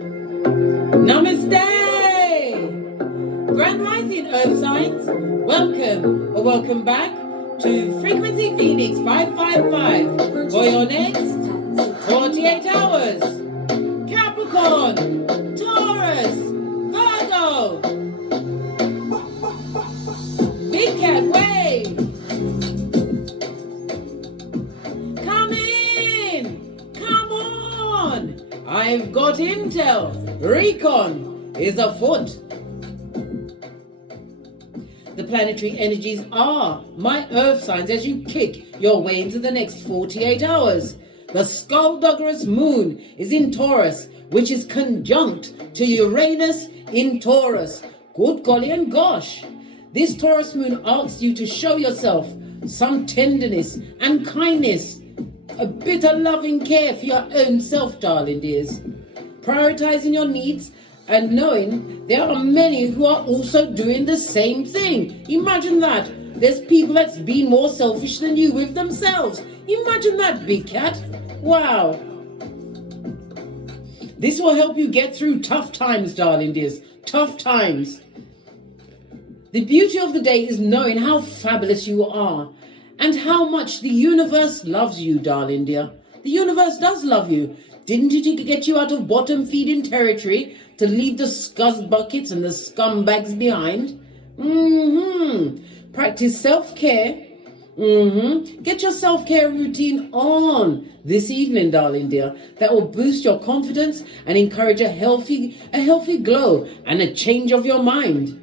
Namaste! Grand Rising Earth Signs, welcome or welcome back to Frequency Phoenix 555 for your next 48 hours. Capricorn, Taurus, Virgo, Big Cat Wave. Come in, come on. I've got intel. Recon is afoot. The planetary energies are my earth signs as you kick your way into the next 48 hours. The skullduggerous moon is in Taurus, which is conjunct to Uranus in Taurus. Good golly and gosh. This Taurus moon asks you to show yourself some tenderness and kindness, a bit of loving care for your own self, darling dears. Prioritizing your needs and knowing there are many who are also doing the same thing. Imagine that. There's people that's been more selfish than you with themselves. Imagine that, Big Cat. Wow. This will help you get through tough times, darling dears. Tough times. The beauty of the day is knowing how fabulous you are and how much the universe loves you, darling dear. The universe does love you. Didn't it get you out of bottom feeding territory to leave the scuzz buckets and the scumbags behind? Practice self-care. Get your self-care routine on this evening, darling dear. That will boost your confidence and encourage a healthy glow and a change of your mind.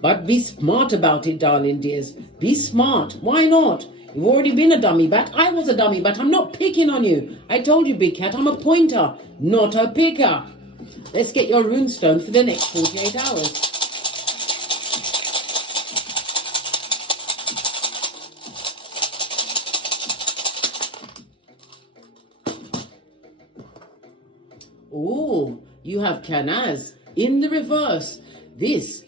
But be smart about it, darling dears. Be smart. Why not? You've already been a dummy bat. I was a dummy bat. I'm not picking on you. I told you, Big Cat, I'm a pointer, not a picker. Let's get your runestone for the next 48 hours. Oh, you have Canaz in the reverse. This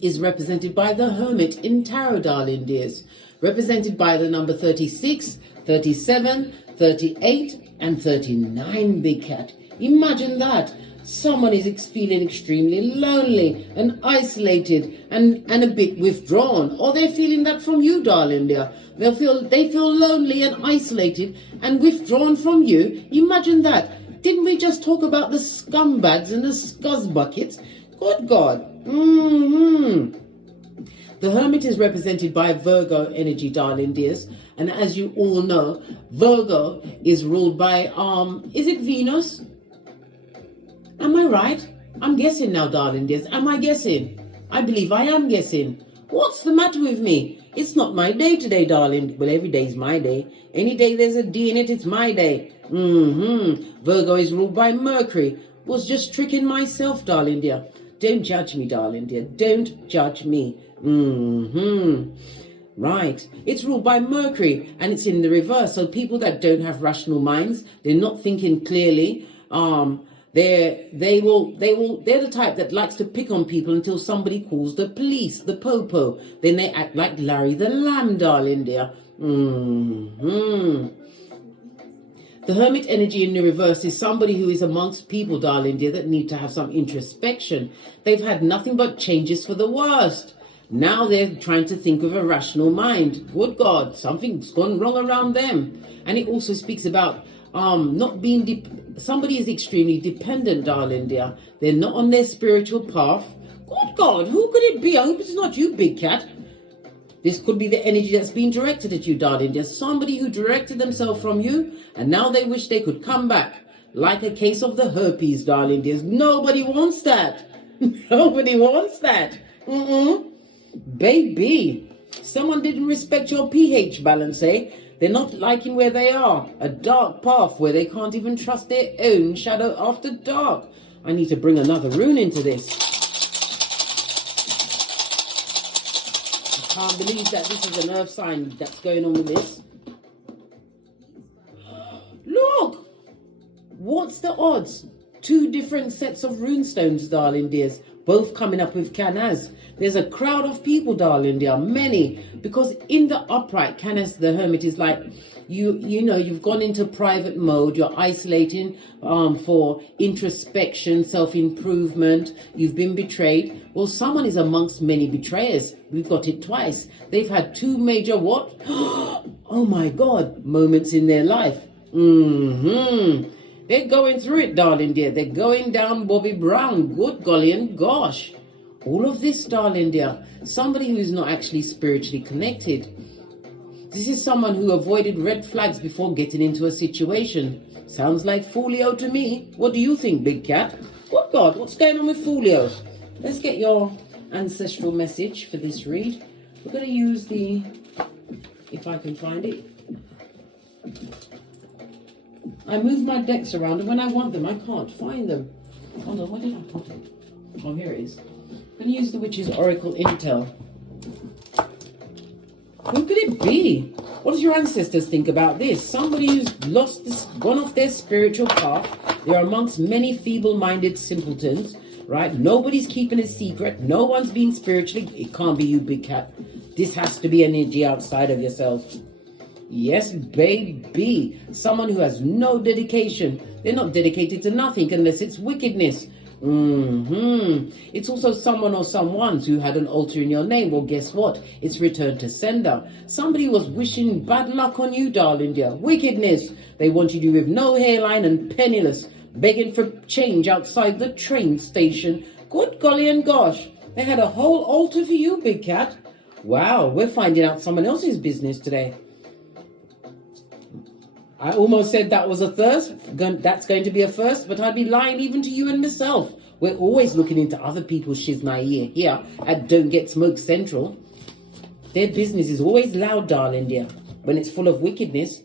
is represented by the Hermit in Tarot, darling dears. Represented by the number 36, 37, 38, and 39, Big Cat. Imagine that. Someone is feeling extremely lonely and isolated and a bit withdrawn. Or they're feeling that from you, darling dear. They feel lonely and isolated and withdrawn from you. Imagine that. Didn't we just talk about the scumbags and the scuzz buckets? Good God. The Hermit is represented by Virgo energy, darling dears. And as you all know, Virgo is ruled by, is it Venus? Am I right? I'm guessing now, darling dears. Am I guessing? I believe I am guessing. What's the matter with me? It's not my day today, darling. Well, every day's my day. Any day there's a D in it, it's my day. Virgo is ruled by Mercury. Was just tricking myself, darling dear. Don't judge me, darling dear. Don't judge me. Right. It's ruled by Mercury and it's in the reverse. So people that don't have rational minds, they're not thinking clearly. They're the type that likes to pick on people until somebody calls the police, the popo. Then they act like Larry the Lamb, darling dear. The Hermit energy in the reverse is somebody who is amongst people, darling dear, that need to have some introspection. They've had nothing but changes for the worst. Now they're trying to think with a rational mind. Good God, something's gone wrong around them. And it also speaks about not being, somebody is extremely dependent, darling dear. They're not on their spiritual path. Good God, who could it be? I hope it's not you, Big Cat. This could be the energy that's being directed at you, darling. There's somebody who directed themselves from you, and now they wish they could come back. Like a case of the herpes, darling. There's nobody wants that. Nobody wants that. Baby, someone didn't respect your pH balance, eh? They're not liking where they are. A dark path where they can't even trust their own shadow after dark. I need to bring another rune into this. I can't believe that this is an earth sign that's going on with this. Look! What's the odds? Two different sets of runestones, darling dears. both coming up with Canas. There's a crowd of people, darling. There are many, because in the upright, Canas the Hermit is like, you know, you've gone into private mode. You're isolating for introspection, self-improvement. You've been betrayed. Well, someone is amongst many betrayers. We've got it twice. They've had two major what? Oh my God, moments in their life. They're going through it, darling dear. They're going down Bobby Brown. Good golly and gosh. All of this, darling dear. Somebody who's not actually spiritually connected. This is someone who avoided red flags before getting into a situation. Sounds like Folio to me. What do you think, Big Cat? Good God, what's going on with Folio? Let's get your ancestral message for this read. We're going to use the, if I can find it. I move my decks around, and when I want them, I can't find them. Hold on, where did I put it? Oh, here it is. I'm going to use the Witch's Oracle Intel. Who could it be? What does your ancestors think about this? Somebody who's lost this, gone off their spiritual path. They're amongst many feeble-minded simpletons, right? Nobody's keeping a secret. No one's being spiritually. It can't be you, Big Cat. This has to be energy outside of yourself. Yes, baby. Someone who has no dedication. They're not dedicated to nothing unless it's wickedness. It's also someone or someone's who had an altar in your name. Well, guess what? It's returned to sender. Somebody was wishing bad luck on you, darling dear. Wickedness. They wanted you with no hairline and penniless, begging for change outside the train station. Good golly and gosh. They had a whole altar for you, Big Cat. Wow, we're finding out someone else's business today. I almost said that was a first. That's going to be a first, but I'd be lying even to you and myself. We're always looking into other people's shiznai here at Don't Get Smoke Central. Their business is always loud, darling dear. When it's full of wickedness,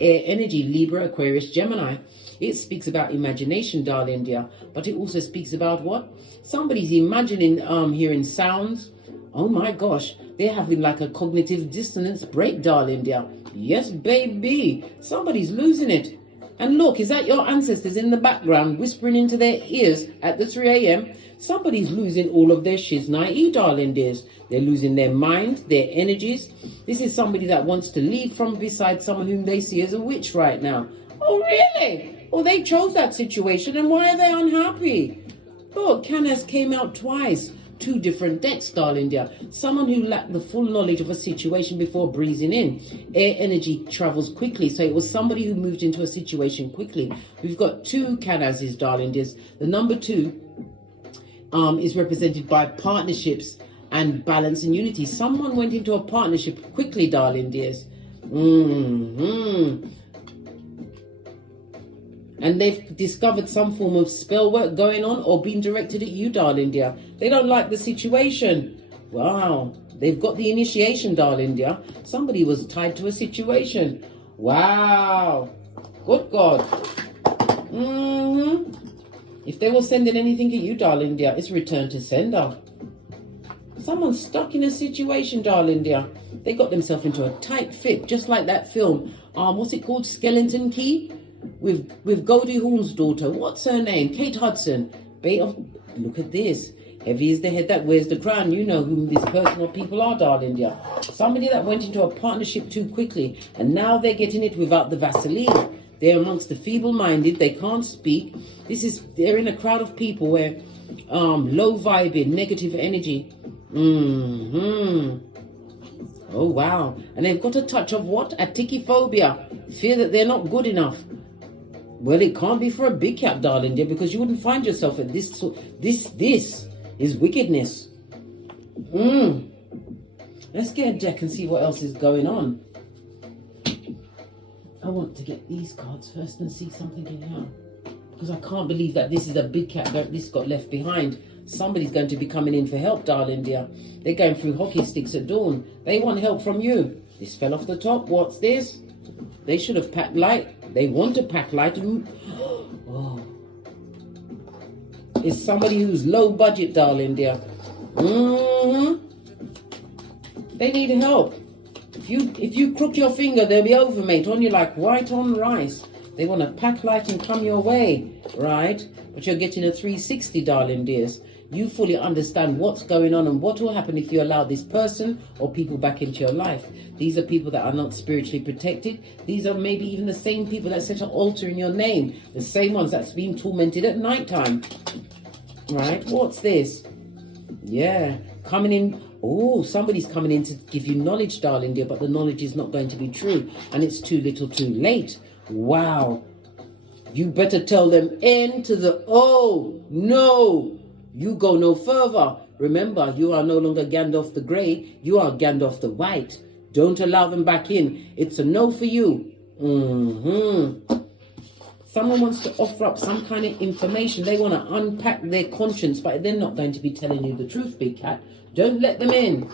air energy, Libra, Aquarius, Gemini. It speaks about imagination, darling dear. But it also speaks about what? Somebody's imagining, hearing sounds. Oh my gosh, they're having like a cognitive dissonance break, darling dear. Yes, baby. Somebody's losing it. And look, is that your ancestors in the background whispering into their ears at the 3 a.m.? Somebody's losing all of their shiznai, darling dears. They're losing their mind, their energies. This is somebody that wants to leave from beside someone whom they see as a witch right now. Oh, really? Well, they chose that situation, and why are they unhappy? Look, Canas came out twice. Two different decks, darling dear. Someone who lacked the full knowledge of a situation before breezing in. Air energy travels quickly, so it was somebody who moved into a situation quickly. We've got two Canases, darling dears. The number 2 is represented by partnerships and balance and unity. Someone went into a partnership quickly, darling dears. And they've discovered some form of spell work going on or being directed at you, darling dear. They don't like the situation. Wow. They've got the initiation, darling dear. Somebody was tied to a situation. Wow. Good God. If they were sending anything at you, darling dear, it's return to sender. Someone's stuck in a situation, darling dear. They got themselves into a tight fit, just like that film. What's it called? Skeleton Key? With Goldie Hawn's daughter. What's her name? Kate Hudson. Look at this. Heavy is the head that wears the crown. You know whom these personal people are, darling dear. Somebody that went into a partnership too quickly, and now they're getting it without the Vaseline. They're amongst the feeble-minded. They can't speak. They're in a crowd of people where low vibing, negative energy. Oh, wow. And they've got a touch of what? Atikiphobia. Fear that they're not good enough. Well, it can't be for a big cat, darling dear, because you wouldn't find yourself at this. This is wickedness. Let's get a deck and see what else is going on. I want to get these cards first and see something in here. Because I can't believe that this is a big cat that this got left behind. Somebody's going to be coming in for help, darling dear. They're going through hockey sticks at dawn. They want help from you. This fell off the top. What's this? They should have packed light. They want to pack light. Oh. It's somebody who's low budget, darling dear. They need help. If you crook your finger, they'll be over, mate, on you like white on rice. They want to pack light and come your way, right? But you're getting a 360, darling dears. You fully understand what's going on and what will happen if you allow this person or people back into your life. These are people that are not spiritually protected. These are maybe even the same people that set an altar in your name. The same ones that's being tormented at night time. Right? What's this? Yeah. Coming in. Oh, somebody's coming in to give you knowledge, darling dear, but the knowledge is not going to be true. And it's too little too late. Wow. You better tell them N to the O. No. You go no further. Remember, you are no longer Gandalf the Grey. You are Gandalf the White. Don't allow them back in. It's a no for you. Someone wants to offer up some kind of information. They want to unpack their conscience, but they're not going to be telling you the truth, big cat. Don't let them in.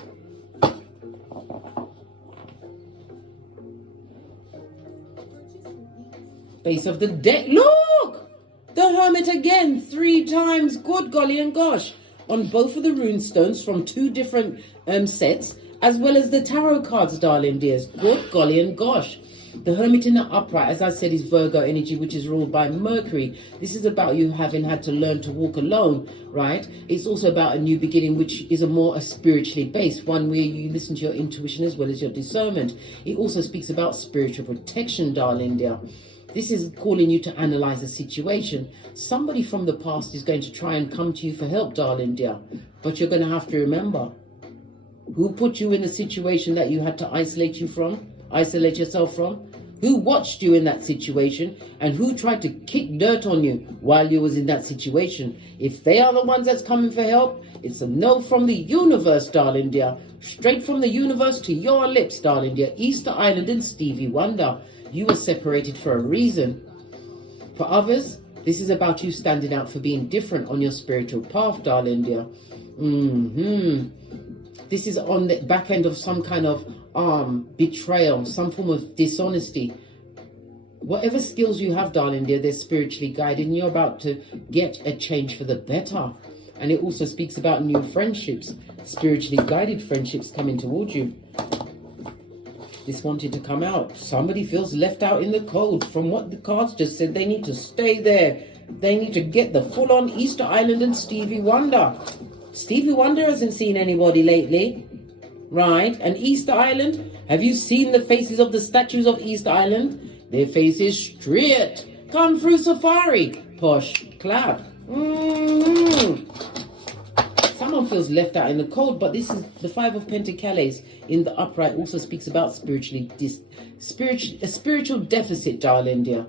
Base of the deck. Look! The Hermit again, 3 times. Good golly and gosh. On both of the rune stones from 2 different sets, as well as the tarot cards, darling dears. Good golly and gosh. The Hermit in the upright, as I said, is Virgo energy, which is ruled by Mercury. This is about you having had to learn to walk alone, right? It's also about a new beginning, which is a more spiritually based one where you listen to your intuition as well as your discernment. It also speaks about spiritual protection, darling dear. This is calling you to analyze a situation. Somebody from the past is going to try and come to you for help, darling dear. But you're going to have to remember who put you in a situation that you had to isolate yourself from. Who watched you in that situation and who tried to kick dirt on you while you was in that situation. If they are the ones that's coming for help, it's a no from the universe, darling dear. Straight from the universe to your lips, darling dear. Easter Island and Stevie Wonder. You were separated for a reason. For others, this is about you standing out for being different on your spiritual path, darling dear. This is on the back end of some kind of betrayal, some form of dishonesty. Whatever skills you have, darling dear, they're spiritually guided and you're about to get a change for the better. And it also speaks about new friendships, spiritually guided friendships coming towards you. This wanted to come out. Somebody feels left out in the cold. From what the cards just said, they need to stay there. They need to get the full-on Easter Island and Stevie Wonder. Stevie Wonder hasn't seen anybody lately. Right? And Easter Island? Have you seen the faces of the statues of Easter Island? Their faces straight. Come through safari. Posh clap. Someone feels left out in the cold, but this is the 5 of Pentacles in the upright. Also speaks about a spiritual deficit, darling dear.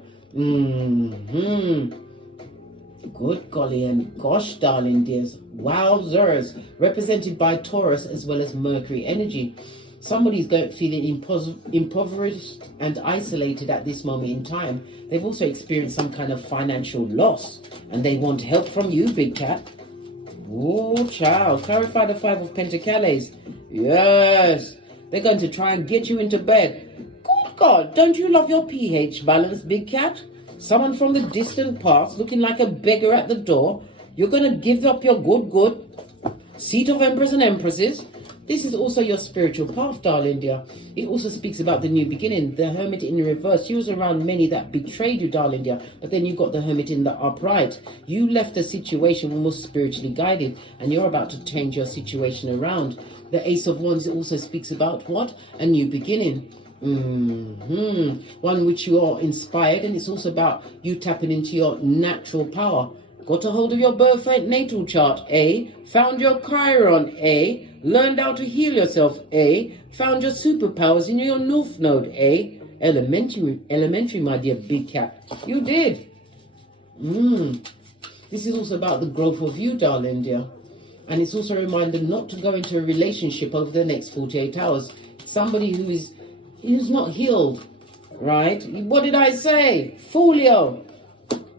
Good golly and gosh, darling dears. Wowzers. Represented by Taurus as well as Mercury energy. Somebody's feeling impoverished and isolated at this moment in time. They've also experienced some kind of financial loss and they want help from you, big cat. Oh, child. Clarify the 5 of Pentacles. Yes. They're going to try and get you into bed. Good God. Don't you love your pH balance, big cat? Someone from the distant past looking like a beggar at the door. You're going to give up your good seat of emperors and empresses. This is also your spiritual path, darling dear. It also speaks about the new beginning. The Hermit in reverse. You was around many that betrayed you, darling dear. But then you got the Hermit in the upright. You left a situation almost spiritually guided. And you're about to change your situation around. The Ace of Wands also speaks about what? A new beginning. One which you are inspired. And it's also about you tapping into your natural power. Got a hold of your birthright natal chart, A. Found your Chiron, A. Learned how to heal yourself, A. Found your superpowers in your North Node, A. Elementary, my dear big cat. You did. This is also about the growth of you, darling dear. And it's also a reminder not to go into a relationship over the next 48 hours. Somebody who's not healed, right? What did I say? Folio.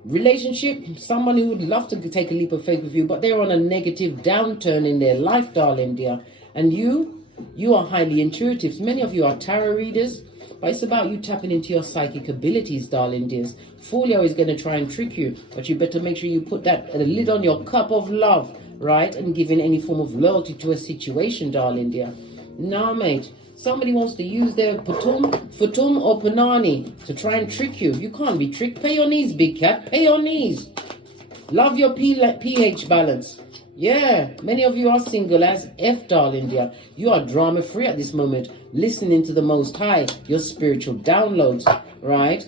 Relationship, someone who would love to take a leap of faith with you, but they're on a negative downturn in their life, darling dear. And you are highly intuitive. Many of you are tarot readers, but it's about you tapping into your psychic abilities, darling dears. Folio is going to try and trick you, but you better make sure you put that lid on your cup of love, right? And giving any form of loyalty to a situation, darling dear. Nah, mate. Somebody wants to use their Fatum or Panani to try and trick you. You can't be tricked. Pay your knees, big cat. Pay your knees. Love your pH balance. Yeah, many of you are single as F, darling dear. You are drama free at this moment, listening to the Most High, your spiritual downloads, right?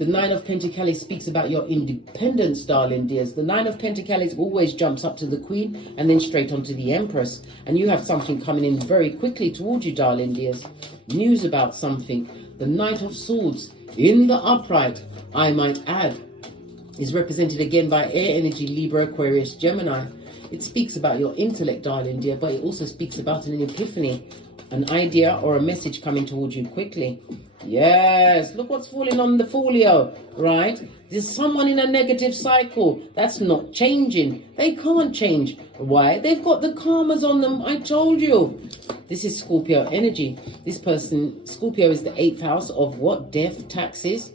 The Nine of Pentacles speaks about your independence, darling dears. The Nine of Pentacles always jumps up to the Queen and then straight onto the Empress. And you have something coming in very quickly towards you, darling dears. News about something. The Knight of Swords in the upright, I might add, is represented again by air energy, Libra, Aquarius, Gemini. It speaks about your intellect, darling dear, but it also speaks about an epiphany, an idea or a message coming towards you quickly. Yes, look what's falling on the folio, right? There's someone in a negative cycle that's not changing. They can't change. Why? They've got the karmas on them. I told you. This is Scorpio energy. This person, Scorpio, is the 8th house of what? Death, taxes.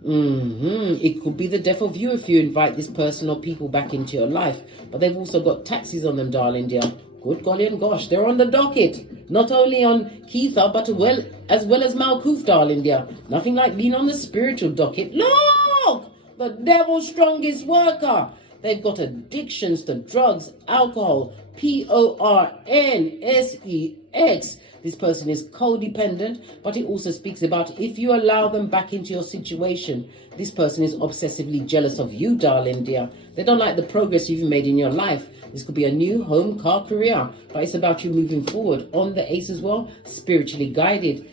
It could be the death of you if you invite this person or people back into your life. But they've also got taxes on them, darling dear. Good golly and gosh, they're on the docket. Not only on Keitha, but as well as Malkuth, darling dear. Nothing like being on the spiritual docket. Look! The devil's strongest worker. They've got addictions to drugs, alcohol, PORNSEX. This person is codependent, but it also speaks about if you allow them back into your situation. This person is obsessively jealous of you, darling dear. They don't like the progress you've made in your life. This could be a new home, car, career, but it's about you moving forward. On the Ace as well, spiritually guided.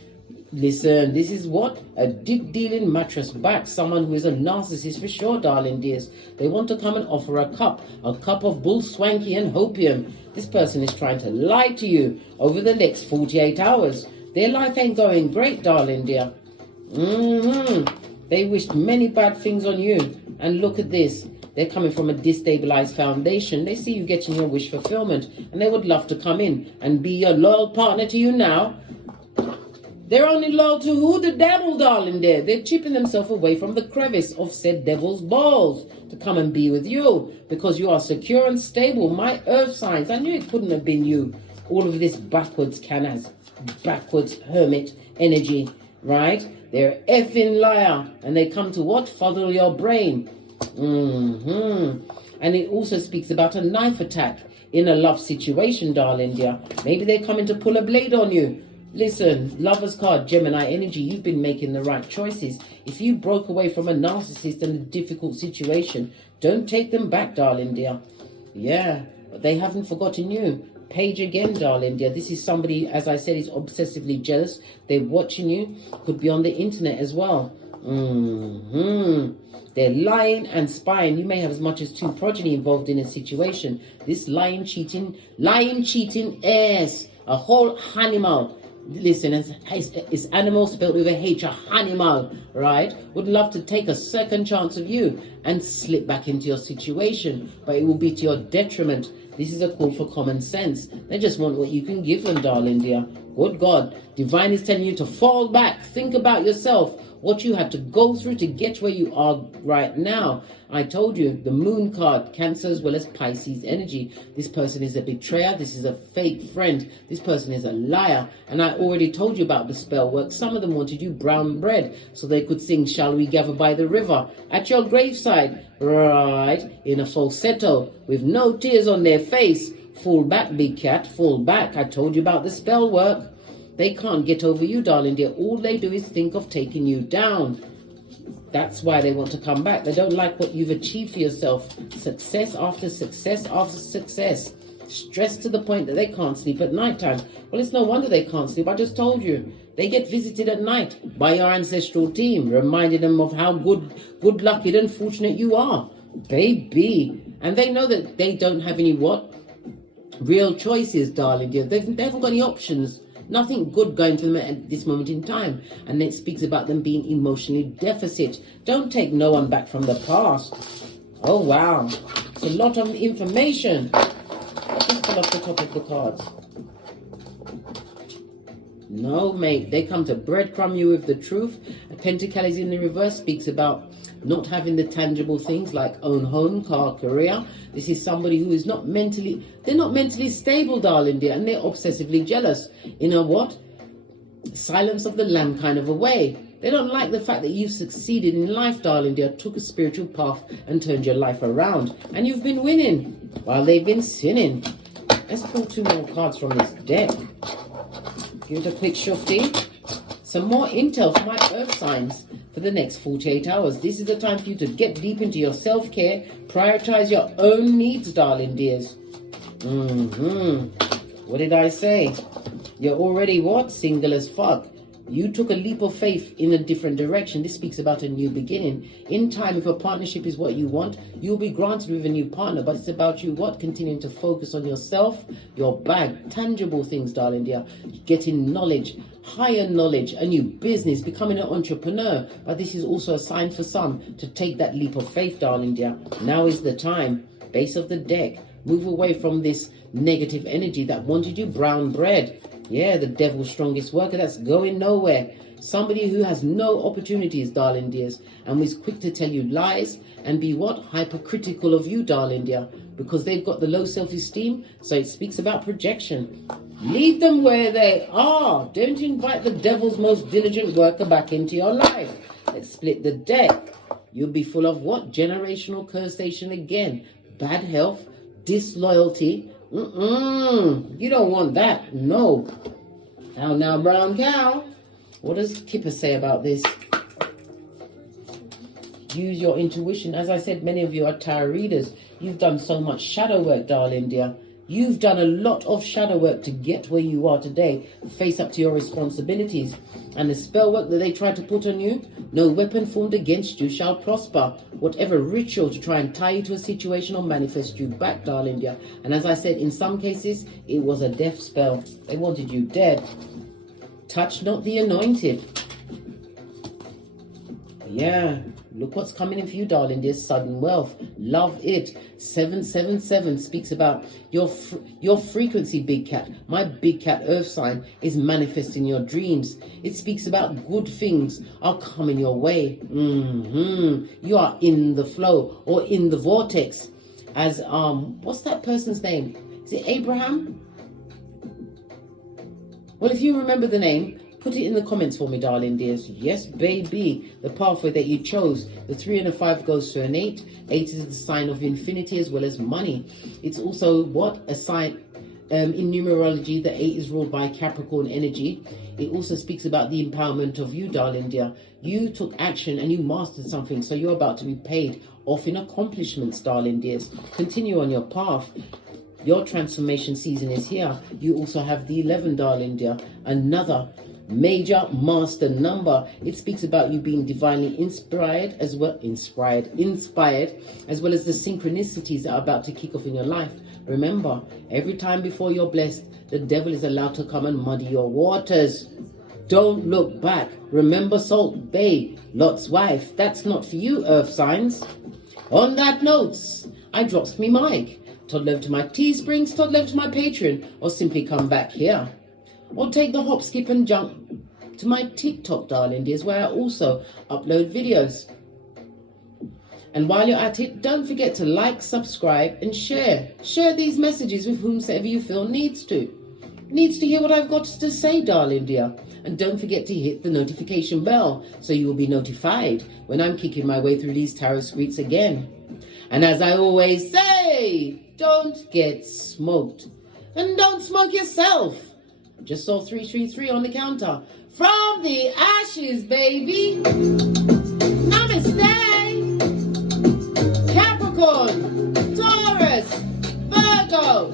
Listen, this is what? A dick dealing mattress back. Someone who is a narcissist for sure, darling dears. They want to come and offer a cup of bull swanky and hopium. This person is trying to lie to you over the next 48 hours. Their life ain't going great, darling dear. They wished many bad things on you. And look at this. They're coming from a destabilized foundation. They see you getting your wish fulfillment. And they would love to come in and be your loyal partner to you now. They're only loyal to who? The devil, darling dear. They're chipping themselves away from the crevice of said devil's balls to come and be with you. Because you are secure and stable. My earth signs. I knew it couldn't have been you. All of this backwards hermit energy, right? They're effing liar. And they come to what? Fuddle your brain. And it also speaks about a knife attack in a love situation, darling dear. Maybe they're coming to pull a blade on you. Listen, Lover's card, Gemini energy, you've been making the right choices. If you broke away from a narcissist in a difficult situation, don't take them back, darling dear. Yeah, but they haven't forgotten you. Page again, darling dear. This is somebody, as I said, is obsessively jealous. They're watching you. Could be on the internet as well. They're lying and spying. You may have as much as 2 progeny involved in a situation. This lying, cheating is a whole animal. Listen, it's animal spelled with a H, a animal, right? Would love to take a second chance of you and slip back into your situation, but it will be to your detriment. This is a call for common sense. They just want what you can give them, darling dear. Good God, Divine is telling you to fall back. Think about yourself, what you had to go through to get where you are right now. I told you, the Moon card, Cancer as well as Pisces energy. This person is a betrayer. This is a fake friend. This person is a liar. And I already told you about the spell work. Some of them wanted you brown bread so they could sing Shall We Gather by the River at your graveside, right, in a falsetto with no tears on their face. Fall back, big cat, fall back. I told you about the spell work. They can't get over you, darling dear. All they do is think of taking you down. That's why they want to come back. They don't like what you've achieved for yourself. Success after success after success. Stressed to the point that they can't sleep at night time. Well, it's no wonder they can't sleep. I just told you. They get visited at night by your ancestral team, reminding them of how good luck and fortunate you are. Baby. And they know that they don't have any what? Real choices, darling dear. They haven't got any options. Nothing good going for them at this moment in time. And it speaks about them being emotionally deficit. Don't take no one back from the past. Oh, wow. It's a lot of information. Just fell off the top of the cards. No, mate. They come to breadcrumb you with the truth. Pentacles in the reverse speaks about not having the tangible things like own home, car, career. This is somebody who is they're not mentally stable, darling dear, and they're obsessively jealous in a what? Silence of the lamb kind of a way. They don't like the fact that you've succeeded in life, darling dear, took a spiritual path and turned your life around. And you've been winning while they've been sinning. Let's pull 2 more cards from this deck. Give it a quick shufty. Some more intel for my earth signs for the next 48 hours. This is the time for you to get deep into your self-care. Prioritize your own needs, darling dears. What did I say? You're already what? Single as fuck. You took a leap of faith in a different direction. This speaks about a new beginning. In time, if a partnership is what you want, you'll be granted with a new partner. But it's about you, what? Continuing to focus on yourself, your bag, tangible things, darling dear. Getting knowledge, higher knowledge, a new business, becoming an entrepreneur. But this is also a sign for some to take that leap of faith, darling dear. Now is the time. Base of the deck. Move away from this negative energy that wanted you brown bread. Yeah, the devil's strongest worker, that's going nowhere. Somebody who has no opportunities, darling dears, and is quick to tell you lies and be what? Hypercritical of you, darling dear, because they've got the low self-esteem, so it speaks about projection. Leave them where they are. Don't invite the devil's most diligent worker back into your life. Let's split the deck. You'll be full of what? Generational cursation again. Bad health, disloyalty. You don't want that. No. Now, brown cow. What does Kipper say about this? Use your intuition. As I said, many of you are tarot readers. You've done so much shadow work, darling dear. You've done a lot of shadow work to get where you are today. Face up to your responsibilities. And the spell work that they tried to put on you, no weapon formed against you shall prosper. Whatever ritual to try and tie you to a situation or manifest you back, darling dear. And as I said, in some cases, it was a death spell. They wanted you dead. Touch not the anointed. Yeah. Look what's coming in for you, darling dear. Sudden wealth. Love it. 777 speaks about your frequency, big cat. My big cat earth sign is manifesting your dreams. It speaks about good things are coming your way. You are in the flow or in the vortex. As, what's that person's name? Is it Abraham? Well, if you remember the name, put it in the comments for me, darling dears. Yes, baby. The pathway that you chose. The 3 and a 5 goes to an 8. 8 is the sign of infinity as well as money. It's also what? A sign, in numerology, the 8 is ruled by Capricorn energy. It also speaks about the empowerment of you, darling dear. You took action and you mastered something. So you're about to be paid off in accomplishments, darling dears. Continue on your path. Your transformation season is here. You also have the 11, darling dear. Another major master number. It speaks about you being divinely inspired as well as the synchronicities that are about to kick off in your life. Remember, every time before you're blessed, the devil is allowed to come and muddy your waters. Don't look back. Remember Salt Bay, Lot's wife. That's not for you, earth signs. On that note, I drops me mic. Toddle over to my Teesprings, toddle over to my Patreon, or simply come back here. Or take the hop, skip and jump to my TikTok, darling dears, where I also upload videos. And while you're at it, don't forget to like, subscribe and share. Share these messages with whomsoever you feel needs to hear what I've got to say, darling dear. And don't forget to hit the notification bell so you will be notified when I'm kicking my way through these tarot streets again. And as I always say, don't get smoked. And don't smoke yourself. Just saw 333 on the counter. From the ashes, baby. Namaste. Capricorn, Taurus, Virgo,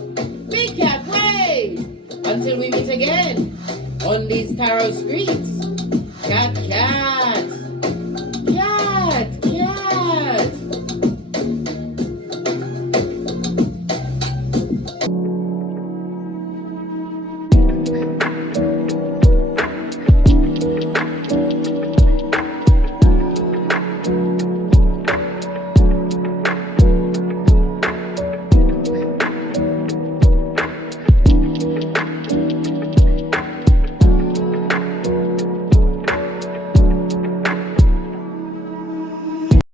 Big Cat Wave. Until we meet again on these tarot streets. Cat.